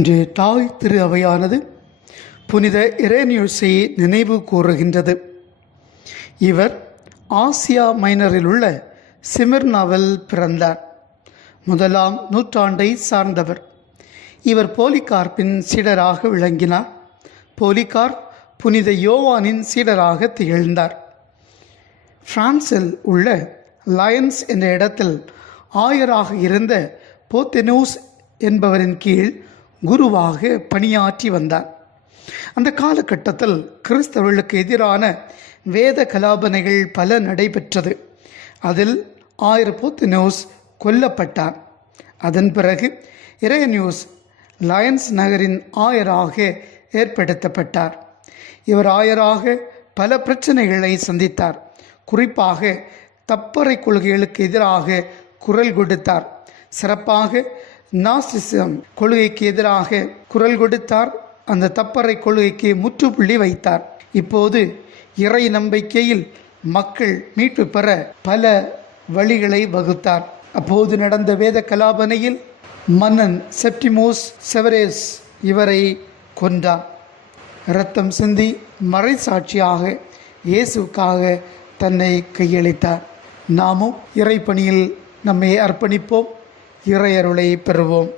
இன்று தாய் திரு அவையானது புனித இரேனியூஸை நினைவு கூறுகின்றது. இவர் ஆசியா மைனரில் உள்ள சிமிர்னாவில் பிறந்தார். 1ஆம் நூற்றாண்டை சார்ந்தவர். இவர் போலிகார்ப்பின் சீடராக விளங்கினார். போலிகார்ப் புனித யோவானின் சீடராக திகழ்ந்தார். பிரான்சில் உள்ள லயன்ஸ் என்ற இடத்தில் ஆயராக இருந்த போத்தெனூஸ் என்பவரின் கீழ் குருவாக பணியாற்றி வந்தார். அந்த காலகட்டத்தில் கிறிஸ்தவர்களுக்கு எதிரான வேத கலாபனைகள் பல நடைபெற்றது. அதில் ஆயர் போத்தெனூஸ் கொல்லப்பட்டார். அதன் பிறகு இரேனியூஸ் லயன்ஸ் நகரின் ஆயராக ஏற்படுத்தப்பட்டார். இவர் ஆயராக பல பிரச்சனைகளை சந்தித்தார். குறிப்பாக தப்பறை கொள்கைகளுக்கு எதிராக குரல் கொடுத்தார். சிறப்பாக நாஸ்டிசம் கொள்கைக்கு எதிராக குரல் கொடுத்தார். அந்த தப்பறை கொள்கைக்கு முற்றுப்புள்ளி வைத்தார். இப்போது இறை நம்பிக்கையில் மக்கள் மீட்பு பெற பல வழிகளை வகுத்தார். அப்போது நடந்த வேத கலாபனையில் மன்னன் செப்டிமோஸ் செவரேஸ் இவரை கொன்றார். இரத்தம் சிந்தி மறைசாட்சியாக இயேசுக்காக தன்னை கையளித்தார். நாமும் இறைப்பணியில் நம்மை அர்ப்பணிப்போம். இறையருளை பெறுவோம்.